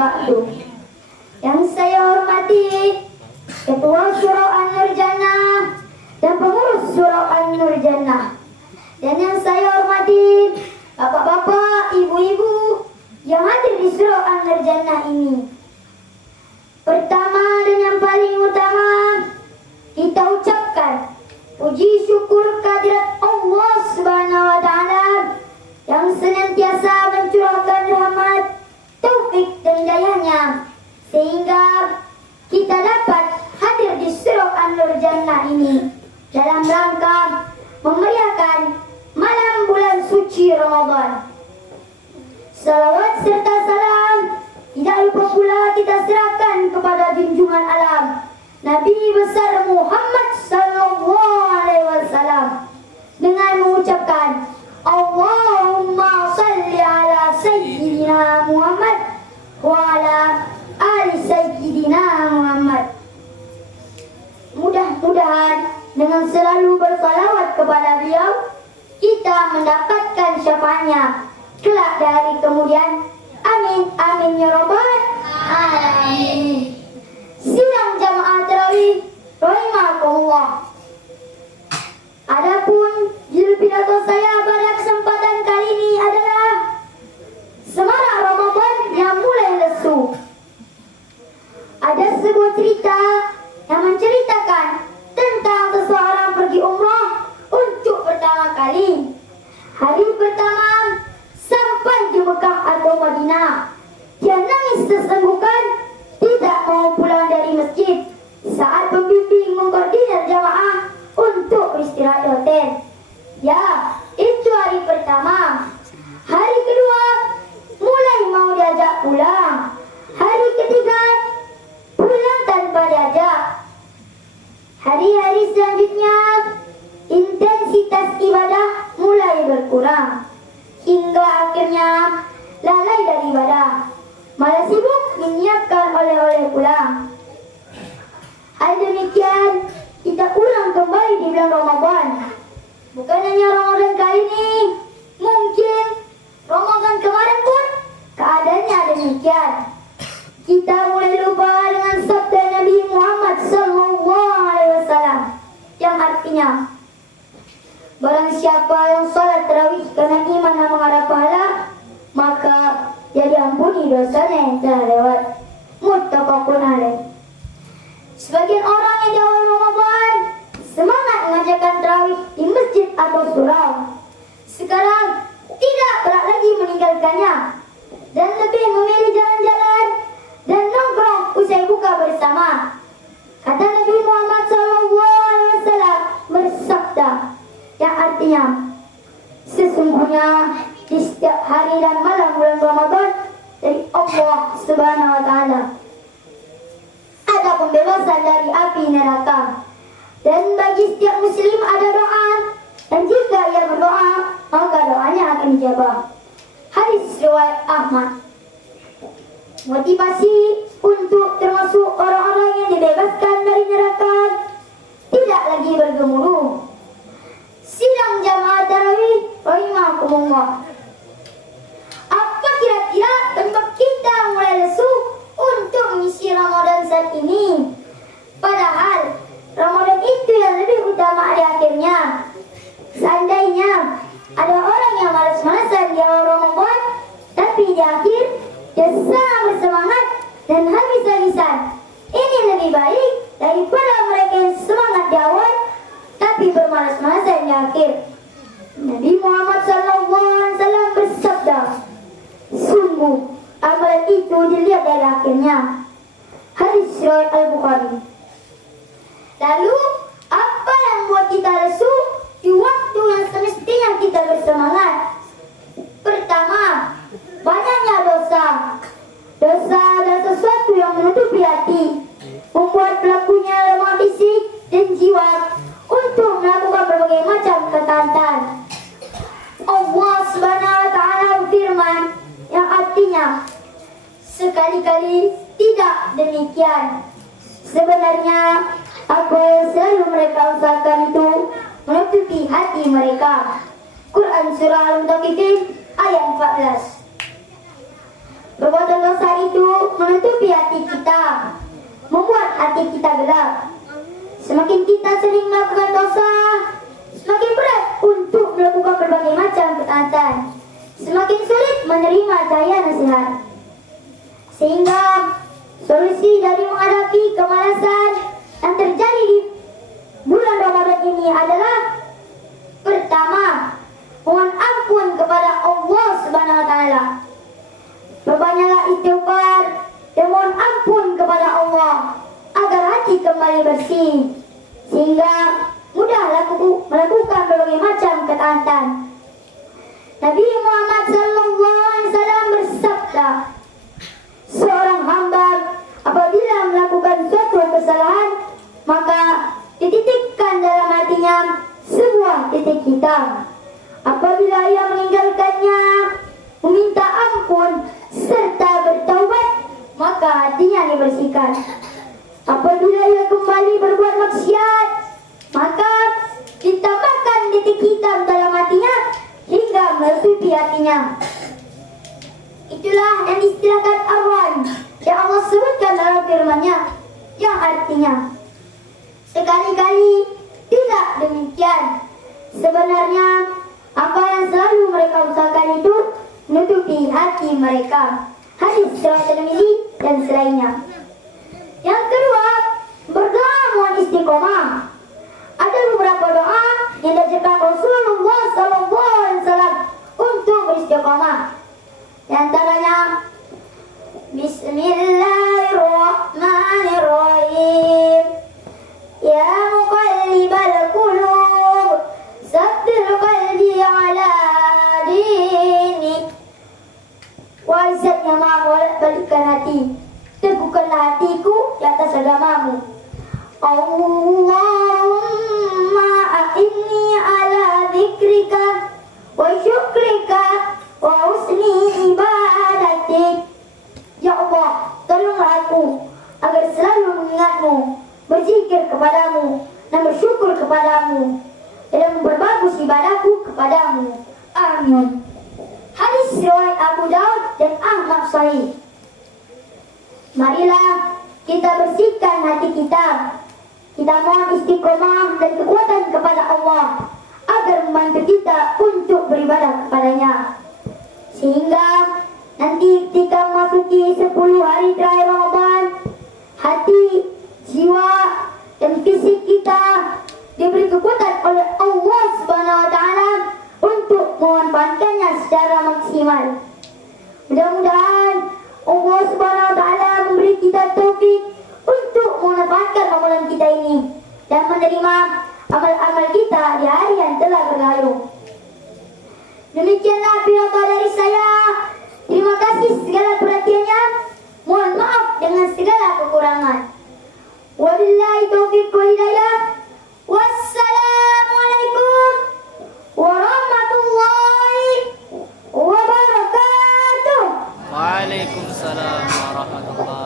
ba'du. Yang saya hormati Ketua Surau An-Nur Jannah dan pengurus Surau An-Nur Jannah. Dan yang saya hormati bapak-bapak, ibu-ibu yang hadir di Surau An-Nur Jannah ini. Pertama dan yang paling utama, kita ucapkan puji syukur kehadirat Allah Subhanahu wa Ta'ala yang senantiasa mencurahkan rahmat, taufik dan dayanya sehingga kita dapat hadir di Surau An-Nur Jannah ini dalam rangka memeriahkan malam bulan suci Ramadan. Salawat serta salam tidak lupa pula kita serahkan kepada junjungan alam Nabi besar Muhammad sallallahu alaihi wasallam dengan mengucapkan Allahumma salli ala sayyidina Muhammad wa ala ali sayyidina Muhammad. Mudah-mudahan dengan selalu bersalawat kepada beliau kita mendapatkan syafaatnya kelak dari kemudian. Amin, amin ya rabbal alamin. Sidang jamaah tarawih rahimakumullah. Adapun judul pidato saya pada kesempatan kali ini adalah Semarak Ramadan yang mulai lesu. Ada sebuah cerita yang menceritakan tentang seseorang pergi umrah untuk pertama kali. Hari pertama sampai di Mekah atau Madinah, dia nangis tersenggukan, tidak mau pulang dari masjid saat pembimbing mengkoordinir jamaah untuk beristirahat di hotel. Ya, itu hari pertama. Hari kedua mulai mau diajak pulang. Hari ketiga pulang tanpa diajak. Hari-hari selanjutnya intensitas ibadah mulai berkurang hingga akhirnya lalai dari ibadah, malah sibuk menyiapkan oleh-oleh pulang. Hal demikian kita ulang kembali di bulan Ramadan. Bukan hanya Ramadan kali ini, mungkin Ramadan kemarin pun keadaannya demikian. Kita mulai lupa dengan sabda Nabi Muhammad SAW yang artinya, barang siapa yang salat tarawih karena iman dan mengharap pahala, maka dia diampuni dosanya yang telah lewat. Muttafaqun alaih. Sebagian orang yang di awal Ramadan semangat mengajarkan tarawih di masjid atau surau, sekarang tidak berat lagi meninggalkannya dan lebih memilih jalan-jalan dan nongkrong usai buka bersama. Kata Nabi Muhammad SAW bersabda yang artinya, sesungguhnya di setiap hari dan malam bulan Ramadan dari Allah Subhanahu wa Ta'ala ada pembebasan dari api neraka, dan bagi setiap muslim ada doa, dan jika ia berdoa maka doanya akan dijabah. Hadis riwayat Ahmad. Motivasi untuk termasuk orang-orang yang dibebaskan dari neraka tidak lagi bergemuruh. Sidang jamaah tarawih rahimakumullah. Apa kira-kira penyebab kita mulai lesu untuk mengisi Ramadan saat ini? Padahal Ramadan itu yang lebih utama di akhirnya. Seandainya ada orang yang malas-malasan di awal Ramadan, tapi di akhir dia sangat bersemangat dan habis-habisan, ini lebih baik daripada mereka yang semangat di awal tapi bermalas-malasan di akhir. Nabi Muhammad SAW bersabda, sungguh amalan itu dilihat dari akhirnya. Hadis riwayat Al-Bukhari. Lalu apa yang membuat kita lesu di waktu yang semestinya kita bersemangat? Pertama, banyaknya dosa. Dosa adalah sesuatu yang menutupi hati, membuat pelakunya lemah fisik dan jiwa untuk melakukan berbagai macam ketaatan. Allah Subhanahu wa Ta'ala berfirman yang artinya, sekali-kali tidak demikian. Sebenarnya apa yang selalu mereka usahakan itu menutupi hati mereka. Quran Surah Al-Mutaffifin ayat 14. Perbuatan dosa itu menutupi hati kita, membuat hati kita gelap. Semakin kita sering melakukan dosa, semakin berat untuk melakukan berbagai macam ketaatan, semakin sulit menerima cahaya nasihat. Sehingga solusi dari menghadapi kemalasan yang terjadi di bulan Ramadan ini adalah: pertama, mohon ampun kepada Allah Subhanahu wa taala. Perbanyaklah istighfar dan mohon ampun kepada Allah agar hati kembali bersih, sehingga mudah melakukan berbagai macam ketaatan. Nabi Muhammad SAW bersabda, seorang hamba apabila melakukan suatu kesalahan, maka dititikkan dalam hatinya sebuah titik hitam. Apabila ia meninggalkannya, meminta ampun serta bertaubat, maka hatinya dibersihkan. Apabila ia kembali berbuat maksiat, maka ditambahkan titik hitam dalam hatinya hingga menutupi hatinya. Itulah yang diistilahkan ar-ran yang Allah sebutkan dalam firman-Nya, yang artinya sekali-kali tidak demikian. Sebenarnya apa yang selalu mereka usahakan itu menutupi hati mereka. Hadis riwayat Tirmidzi dan selainnya. Yang kedua, berdoa mohon istiqomah. Ada beberapa doa yang diajarkan Rasulullah SAW untuk beristiqomah. Di antaranya, Bismillahirrahmanirrahim. Ya muqallibal qulub, sabbir qalbi ala dinik. Wahai Zat yang Maha bolak-balikkan hati, teguhkanlah hatiku di atas agamamu. Allahumma a'inni ala dzikrika wa syukrika wa husni ibadatik. Ya Allah, tolonglah aku agar selalu mengingatmu, berzikir kepadamu, dan bersyukur kepadamu, dan berbagus ibadahku kepadamu. Amin. Hadis riwayat Abu Daud dan Ahmad Sahih. Marilah kita bersihkan hati kita. Kita mohon istiqomah dan kekuatan kepada Allah agar membantu kita untuk beribadah kepadanya. Sehingga nanti ketika memasuki 10 hari terakhir Ramadan, hati, jiwa, dan fisik kita diberi kekuatan oleh Allah Subhanahu wa taala untuk memanfaatkannya secara maksimal. Mudah-mudahan Allah Subhanahu wa taala memberi kita taufik untuk memanfaatkan amalan kita ini dan menerima amal-amal kita di hari yang telah berlalu. Demikianlah pidato dari saya. Terima kasih segala perhatiannya. Mohon maaf dengan segala kekurangan. Wabillahi taufiq wal hidayah. Wassalamualaikum warahmatullahi wabarakatuh. Waalaikumsalam warahmatullahi